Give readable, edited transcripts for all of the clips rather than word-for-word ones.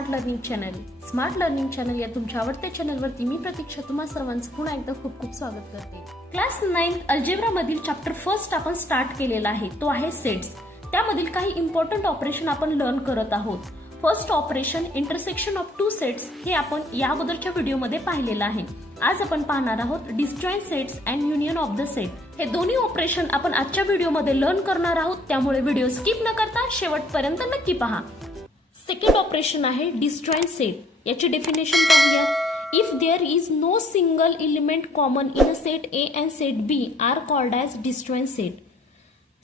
Smart learning channel. Smart learning channel या तुमच्या आवडत्या चॅनलवरती मी प्रतीक्षा तुम्हा सर्वांचं पुन्हा एकदा खूप खूप स्वागत करते. क्लास 9 अल्जेब्रा मधील चॅप्टर फर्स्ट आपण स्टार्ट केलेला आहे, तो आहे सेट्स. त्यामधील काही इम्पॉर्टंट ऑपरेशन आपण लर्न करत आहोत. First operation intersection of two sets हे आपण या अगोदरच्या व्हिडिओमध्ये पाहिलेलं आहे. आज आपण पाहणार आहोत disjoint sets and union of the set. हे दोन्ही ऑपरेशन आपण आजच्या व्हिडिओमध्ये लर्न करणार आहोत, त्यामुळे व्हिडिओ स्किप न करता शेवटपर्यंत नक्की पहा. सेकंड ऑपरेशन आहे डिस्जॉइंट सेट. याची डेफिनेशन पाहूयात. If there is no single element common in a set A and set B are called as disjoint set.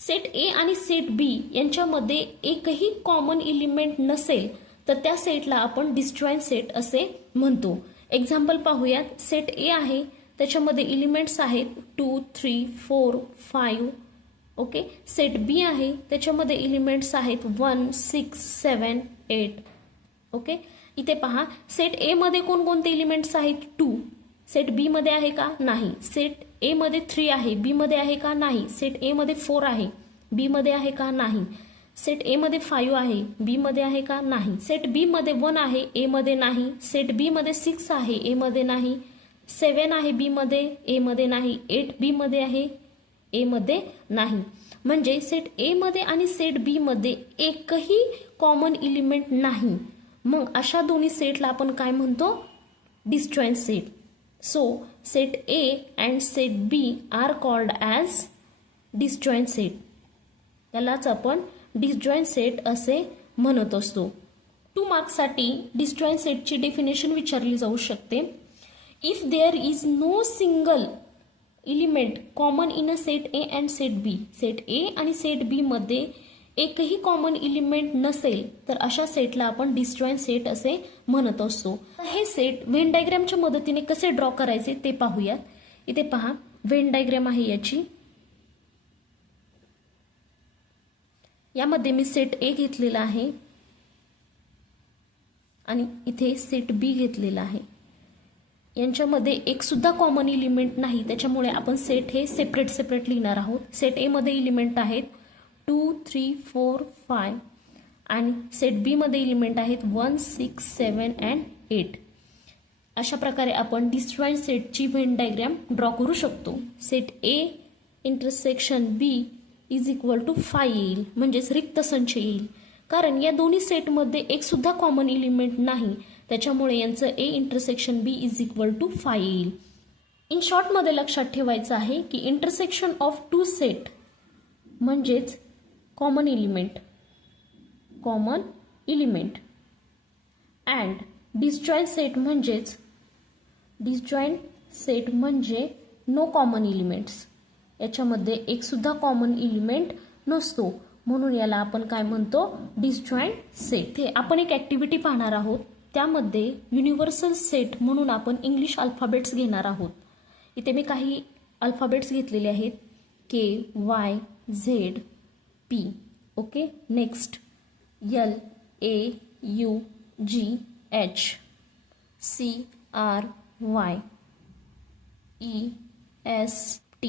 Set A आणि सेट बी यांच्यामध्ये एकही कॉमन एलिमेंट नसेल तर त्या सेटला आपण डिस्जॉइंट सेट असे म्हणतो. एक्झाम्पल पाहूयात. सेट ए आहे, त्याच्यामध्ये एलिमेंट्स आहेत 2, 3, 4, 5. ओके. सेट बी आहे, त्याच्यामध्ये एलिमेंट्स आहेत 1, 6, 7, 8. ओके. इथे पहा, सेट ए मध्ये कोणकोणते एलिमेंट्स आहेत? 2. सेट बी मध्ये आहे का? नाही. सेट ए मध्ये 3 आहे, बी मध्ये आहे का? नाही. सेट ए मध्ये 4 आहे, बी मध्ये आहे का? नाही. सेट ए मध्ये 5 आहे, बी मध्ये आहे का? नाही. सेट बी मध्ये 1 आहे, ए मध्ये नाही. सेट बी मध्ये 6 आहे, ए मध्ये नाही. 7 आहे बी मध्ये, ए मध्ये नाही. 8 बी मध्ये आहे, ए मध्ये नाही. म्हणजे सेट ए मध्ये आणि सेट बी मध्ये एकही कॉमन एलिमेंट नाही. मग अशा दोन्ही सेटला आपण काय म्हणतो? Disjoint set. So set A and set B are called as disjoint set. त्यालाच आपण डिस्जॉइंट सेट असे म्हणत असतो. 2 मार्क्ससाठी डिस्जॉइंट सेटची डेफिनेशन विचारली जाऊ शकते. If there is no single element common in a set A and set B. Set A आणि set बी मध्ये एकही कॉमन एलिमेंट नसेल तर अशा सेटला आपण डिस्जॉइंट सेट असे म्हणत असतो. हे सेट व्हेन डायग्रामच्या मदतीने कसे ड्रॉ करायचे ते पाहूयात. इथे पहा, व्हेन डायग्राम आहे याची. यामध्ये मी सेट ए घेतलेला आहे आणि इथे सेट बी घेतलेला आहे. यांच्यामध्ये एक सुद्धा कॉमन एलिमेंट नाही, त्याच्यामुळे आपण सेट हे सेपरेट लिहिणार आहोत. सेट ए मध्ये एलिमेंट आहेत 2, 3, 4, 5 आणि सेट बी मध्ये एलिमेंट आहेत 1, 6, 7 अँड 8. अशा प्रकारे आपण डिस्जॉइंट सेटची व्हेन डायग्राम ड्रॉ करू शकतो. Set A intersection B is equal to 5 येईल, म्हणजेच रिक्त संच येईल. कारण या दोन्ही सेटमध्ये एक सुद्धा कॉमन एलिमेंट नाही, त्याच्यामुळे यांचं A intersection B is equal to 5 येईल. इन शॉर्टमध्ये लक्षात ठेवायचं आहे की इंटरसेक्शन ऑफ टू सेट म्हणजेच common element and disjoint set म्हणजे नो कॉमन एलिमेंट्स. याच्यामध्ये एक सुद्धा कॉमन एलिमेंट नसतो, म्हणून याला आपण काय म्हणतो? Disjoint set. हे आपण एक ऍक्टिव्हिटी पाहणार आहोत. त्यामध्ये युनिव्हर्सल सेट म्हणून आपण इंग्लिश अल्फाबेट्स घेणार आहोत. इथे मी काही अल्फाबेट्स घेतलेले आहेत KY Z P. Okay. Next LAUGH CRY EST.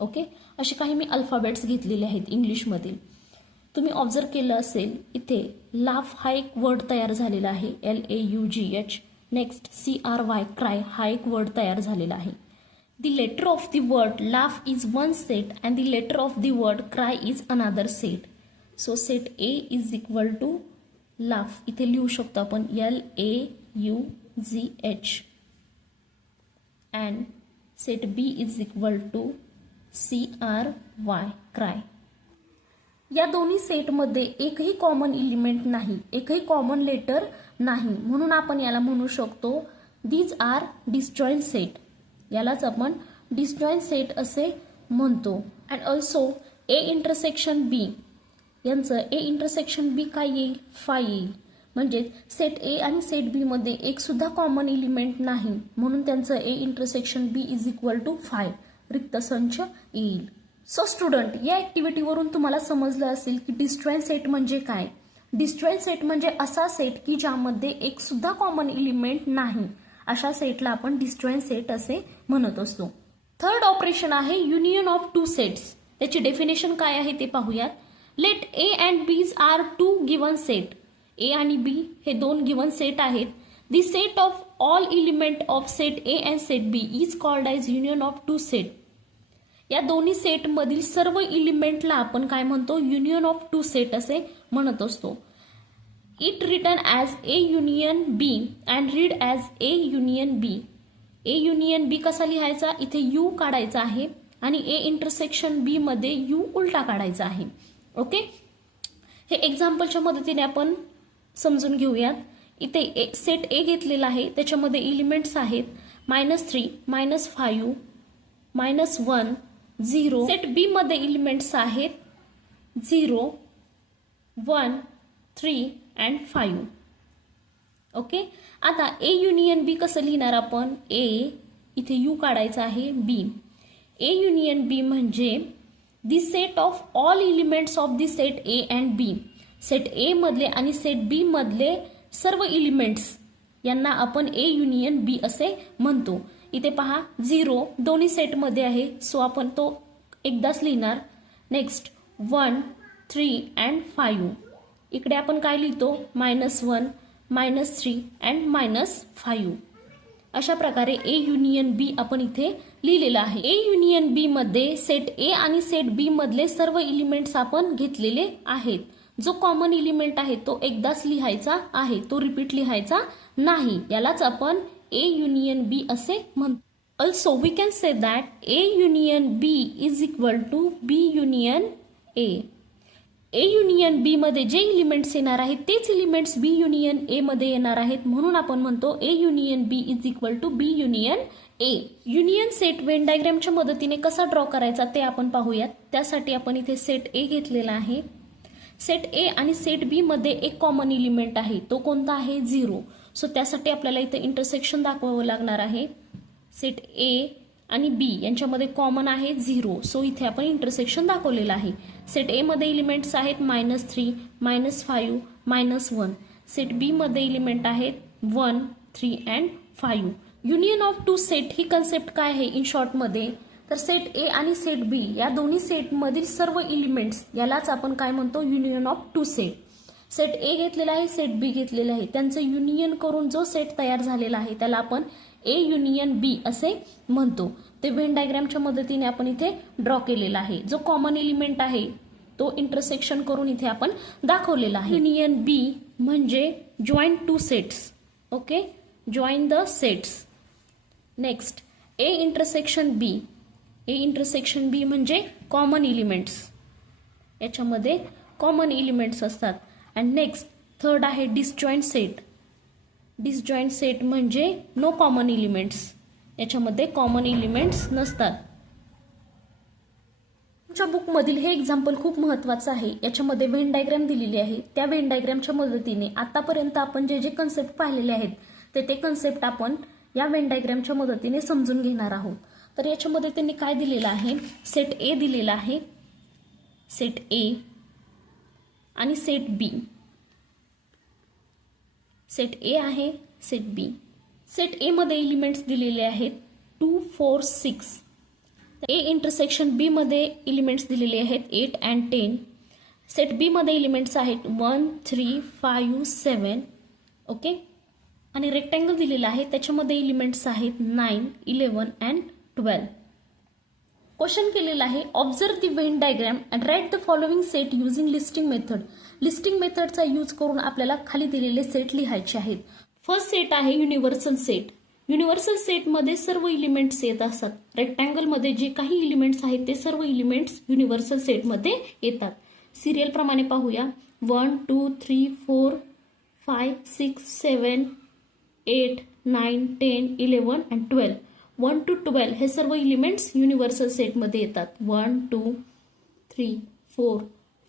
Okay. असे काही मी अल्फाबेट्स घेतलेले आहेत इंग्लिशमधील. तुम्ही ऑब्झर्व केलं असेल, इथे लाफ हा एक वर्ड तयार झालेला आहे, LAUGH. नेक्स्ट CRY क्राय हा एक वर्ड तयार झालेला आहे. The letter of the word laugh is one set and the letter of the word cry is another set. So set A is equal to laugh. इथे लिहू शकतो आपण LAUGH and set B is equal to CRY cry. या दोन्ही सेटमध्ये एकही common element नाही, एकही कॉमन लेटर नाही, म्हणून आपण याला म्हणू शकतो दीज आर डिस्जॉइंट सेट. यालाच आपण डिस्जॉइंट सेट असे म्हणतो. अँड ऑल्सो ए इंटरसेक्शन बी, यांचं ए इंटरसेक्शन बी काय येईल? 5 येईल. म्हणजे सेट ए आणि सेट बी मध्ये एक सुद्धा कॉमन एलिमेंट नाही, म्हणून त्यांचं A intersection B is equal to 5 रिक्त संच येईल. सो स्टुडंट, या ऍक्टिव्हिटीवरून तुम्हाला समजलं असेल की डिस्जॉइंट सेट म्हणजे काय. डिस्जॉइंट सेट म्हणजे असा सेट की ज्यामध्ये एक सुद्धा कॉमन एलिमेंट नाही, अशा सेटला आपण डिस्जॉइंट सेट असे म्हणत असतो. थर्ड ऑपरेशन आहे युनियन ऑफ टू सेट्स. त्याची डेफिनेशन काय आहे ते पाहूयात. Let A and B's are two given set. A आणि बी हे दोन गिवन सेट आहेत. The set of all element of set A and set B is called as union of two set. या दोन्ही सेटमधील सर्व एलिमेंटला आपण काय म्हणतो, युनियन ऑफ टू सेट असे म्हणत असतो. It written as A union B and read as A union B. A union B कसा लिहायचा, इथे यू काढायचा आहे आणि ए इंटरसेक्शन बी मध्ये यू उलटा काढायचा आहे. ओके, हे एक्झाम्पलच्या मदतीने आपण समजून घेऊयात. इथे सेट ए घेतलेला आहे, त्याच्यामध्ये एलिमेंट्स आहेत -3, -5, -1, 0. सेट बी मध्ये एलिमेंट्स आहेत 0, 1, 3 अँड 5. ओके, आता ए युनियन बी कसं लिहिणार आपण, ए इथे यू काढायचा आहे, बी. ए युनियन बी म्हणजे the set of all elements of the set A and B. Set A मधले आणि सेट बी मधले सर्व एलिमेंट्स यांना आपण ए युनियन बी असे म्हणतो. इथे पहा 0 दोन्ही सेटमध्ये आहे, सो आपण तो एकदाच लिहिणार. Next 1, 3 and 5. इकडे आपण काय लिहितो, -1, -3 अँड -5. अशा प्रकारे ए युनियन बी आपण इथे लिहिलेला आहे. ए युनियन बी मध्ये सेट ए आणि सेट बी मधले सर्व एलिमेंट्स आपण घेतलेले आहेत. जो कॉमन एलिमेंट आहे तो एकदाच लिहायचा आहे, तो रिपीट लिहायचा नाही. यालाच आपण ए युनियन बी असे म्हणतो. Also we can say that A union B is equal to B union A. A union B मध्ये जे एलिमेंट्स येणार आहेत तेच एलिमेंट्स बी युनियन ए मध्ये येणार आहेत, म्हणून आपण म्हणतो A union B is equal to B union A. Union set Venn डायग्रामच्या मदतीने कसा ड्रॉ करायचा ते आपण पाहूयात. त्यासाठी आपण इथे सेट ए घेतलेला आहे. सेट ए आणि सेट बी मध्ये एक कॉमन एलिमेंट आहे, तो कोणता आहे, 0. सो त्यासाठी आपल्याला इथे इंटरसेक्शन दाखवावं लागणार आहे. सेट ए आणि बी यांच्यामध्ये कॉमन आहे 0, सो इथे आपण इंटरसेक्शन दाखवलेलं आहे. सेट ए मध्ये एलिमेंट्स आहेत -3, -5, -1. सेट बी मध्ये एलिमेंट आहेत 1, 3 and 5. Union of two set ही कन्सेप्ट काय आहे इन शॉर्ट मध्ये, तर सेट ए आणि सेट बी या दोन्ही सेटमधील सर्व एलिमेंट्स यालाच आपण काय म्हणतो, union of two set. Set A घेतलेला आहे, सेट बी घेतलेला आहे, त्यांचं युनियन करून जो सेट तयार झालेला आहे त्याला आपण ए युनियन बी असे म्हणतो. ते व्हेन डायग्रामच्या मदतीने आपण इथे ड्रॉ केलेला आहे. जो कॉमन एलिमेंट आहे तो इंटरसेक्शन करून इथे आपण दाखवलेला आहे. युनियन बी म्हणजे join two sets. Okay, join the sets. Next A intersection B. A intersection B म्हणजे कॉमन एलिमेंट्स, याच्यामध्ये कॉमन एलिमेंट्स असतात. अँड नेक्स्ट थर्ड आहे डिसजॉईंट सेट. डिसजॉईंट सेट म्हणजे नो कॉमन एलिमेंट्स, याच्यामध्ये कॉमन एलिमेंट्स नसतात. तुमच्या बुकमधील हे एक्झाम्पल खूप महत्त्वाचं आहे. याच्यामध्ये व्हेन डायग्राम दिलेली आहे. त्या व्हेन डायग्रामच्या मदतीने आतापर्यंत आपण जे जे कन्सेप्ट पाहिलेले आहेत ते कन्सेप्ट आपण या व्हेन डायग्रामच्या मदतीने समजून घेणार आहोत. तर याच्यामध्ये त्यांनी काय दिलेलं आहे, सेट ए दिलेला आहे, सेट ए आणि सेट बी. सेट ए आहे, सेट बी. सेट ए मध्ये एलिमेंट्स दिलेले आहेत 2, 4, 6. ए इंटरसेक्शन बी मध्ये एलिमेंट्स दिलेले आहेत 8 अँड 10. सेट बी मध्ये एलिमेंट्स आहेत 1, 3, 5, 7. ओके, आणि रेक्टँगल दिलेला आहे, त्याच्यामध्ये एलिमेंट्स आहेत 9, 11 अँड 12. क्वेश्चन केलेला आहे, observe the Venn diagram and write the following set using listing method. Listing मेथडचा यूज करून आपल्याला खाली दिलेले सेट लिहायचे आहेत. फर्स्ट सेट आहे युनिव्हर्सल सेट. युनिव्हर्सल सेटमध्ये सर्व एलिमेंट्स येत असतात. रेक्टँगलमध्ये जे काही एलिमेंट्स आहेत ते सर्व एलिमेंट्स युनिव्हर्सल सेटमध्ये येतात. सिरियल प्रमाणे पाहूया. 1, 2, 3, 4, 5, 6, 7, 8, 9, 10, 11 अँड 12. 1 to 12 हे सर्व एलिमेंट्स युनिव्हर्सल सेटमध्ये येतात. 1, 2, 3, 4,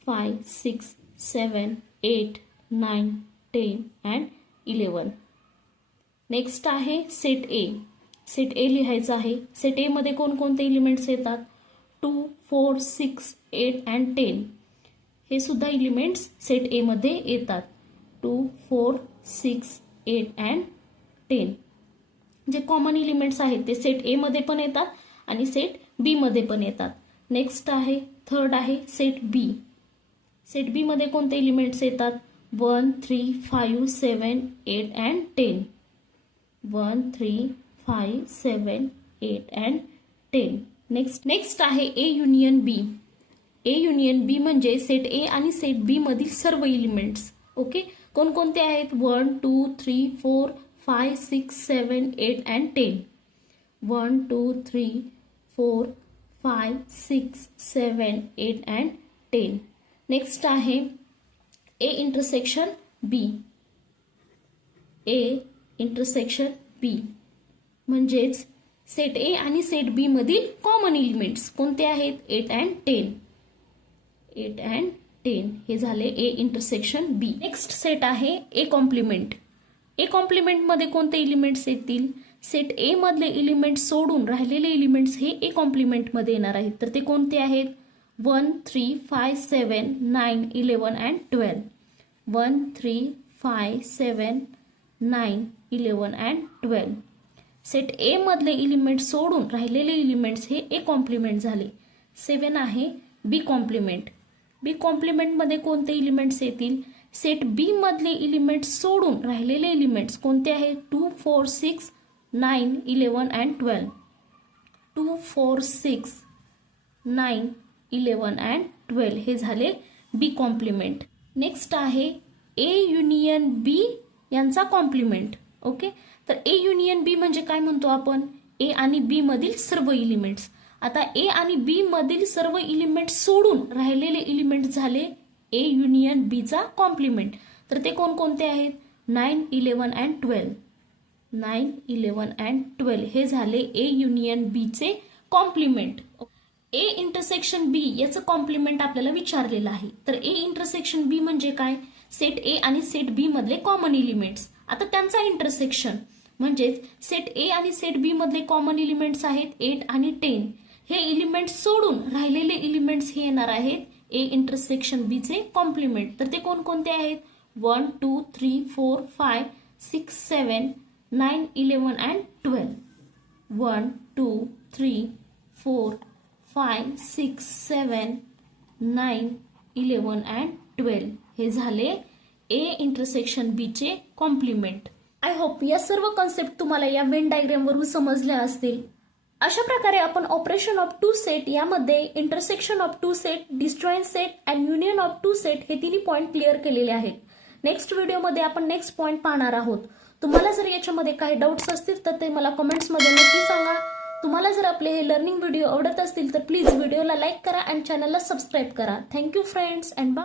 5, 6, 7, 8, 9, 10 अँड 11. नेक्स्ट आहे सेट ए. सेट ए लिहायचं आहे. सेट ए मध्ये कोणकोणते एलिमेंट्स येतात, 2, 4, 6, 8 अँड 10. हे सुद्धा एलिमेंट्स सेट ए मध्ये येतात. 2, 4, 6, 8 अँड 10. जे कॉमन एलिमेंट्स आहेत ते सेट ए मध्ये पण येतात आणि सेट बी मध्ये पण येतात. नेक्स्ट आहे थर्ड आहे सेट बी. सेट बी मध्ये कोणते एलिमेंट्स येतात, 1 3 5 7 8 and 10. 1 3 5 7 8 and 10. नेक्स्ट आहे ए union B. A union B म्हणजे सेट ए आणि सेट बी मधील सर्व एलिमेंट्स. ओके, कोणकोणते आहेत? 1 2 3 4 5 6 7 8 and 10. 1 2 3 4 5 6 7 8 and 10. नेक्स्ट आहे ए इंटरसेक्शन बी. ए इंटरसेक्शन बी म्हणजेच सेट ए आणि सेट बी मधील कॉमन एलिमेंट्स कोणते आहेत? 8 and 10. 8 and 10 हे झाले A intersection B. Next set आहे ए कॉम्प्लिमेंट. ए कॉम्प्लिमेंट मध्ये कोणते एलिमेंट्स येतील? सेट ए मधले एलिमेंट्स सोडून राहिलेले एलिमेंट्स हे ए कॉम्प्लिमेंट मध्ये येणार आहेत. तर ते कोणते आहेत? 1 3 5 7 9 11 and 12. 1 3 5 7 9 11 and 12. सेट ए मधले एलिमेंट सोडून राहिलेले एलिमेंट्स हे ए कॉम्प्लिमेंट झाले. 7 आहे बी कॉम्प्लिमेंट. बी कॉम्प्लिमेंट मध्ये कोणते एलिमेंट्स येतील? सेट बी मधले एलिमेंट्स सोडून राहिलेले एलिमेंट्स कोणते आहेत? 2 4 6 9 11 and 12. 2 4 6 9 11 and 12 हे झाले बी कॉम्प्लिमेंट. नेक्स्ट आहे ए युनियन बी यांचा कॉम्प्लिमेंट. ओके, तर ए युनियन बी म्हणजे काय म्हणतो आपण? ए आणि बी मधील सर्व एलिमेंट्स. आता ए आणि बी मधील सर्व एलिमेंट सोडून राहिलेले एलिमेंट झाले ए युनियन बी चा कॉम्प्लिमेंट. तर ते कोणकोणते आहेत? 9 11 and 12. 9 11 and 12 हे झाले ए युनियन बी चे कॉम्प्लिमेंट. ए इंटरसेक्शन बी याचं कॉम्प्लिमेंट आपल्याला विचारलेलं आहे. तर ए इंटरसेक्शन बी म्हणजे काय? सेट ए आणि सेट बी मधले कॉमन एलिमेंट्स. आता त्यांचा इंटरसेक्शन म्हणजेच सेट ए आणि सेट बी मधले कॉमन एलिमेंट्स आहेत 8 आणि 10. हे एलिमेंट्स सोडून राहिलेले एलिमेंट्स हे येणार आहेत ए इंटरसेक्शन बी चे कॉम्प्लिमेंट. तर ते कोणकोणते आहेत? 1 2 3 4 5 6 7 9 11 and 12. 1 2 3 4 5 6 7 9 11 and 12 हे झाले ए इंटरसेक्शन बी चे कॉम्प्लिमेंट. आय होप या सर्व कॉन्सेप्ट तुम्हाला या वेन डायग्राम वरून समजल्या असतील. अशा प्रकारे आपण ऑपरेशन ऑफ टू सेट यामध्ये intersection of two set, disjoint set and union of two set हे तिन्ही पॉइंट क्लिअर केलेले आहेत. नेक्स्ट व्हिडिओमध्ये आपण नेक्स्ट पॉइंट पाहणार आहोत. तुम्हाला जर याच्यामध्ये काही डाऊट्स असतील तर ते मला कमेंट्समध्ये नक्की सांगा. तुम्हाला जर आपले हे लर्निंग व्हिडिओ आवडत असतील तर प्लीज व्हिडिओला लाईक करा आणि चॅनलला सबस्क्राईब करा. Thank you friends and bye.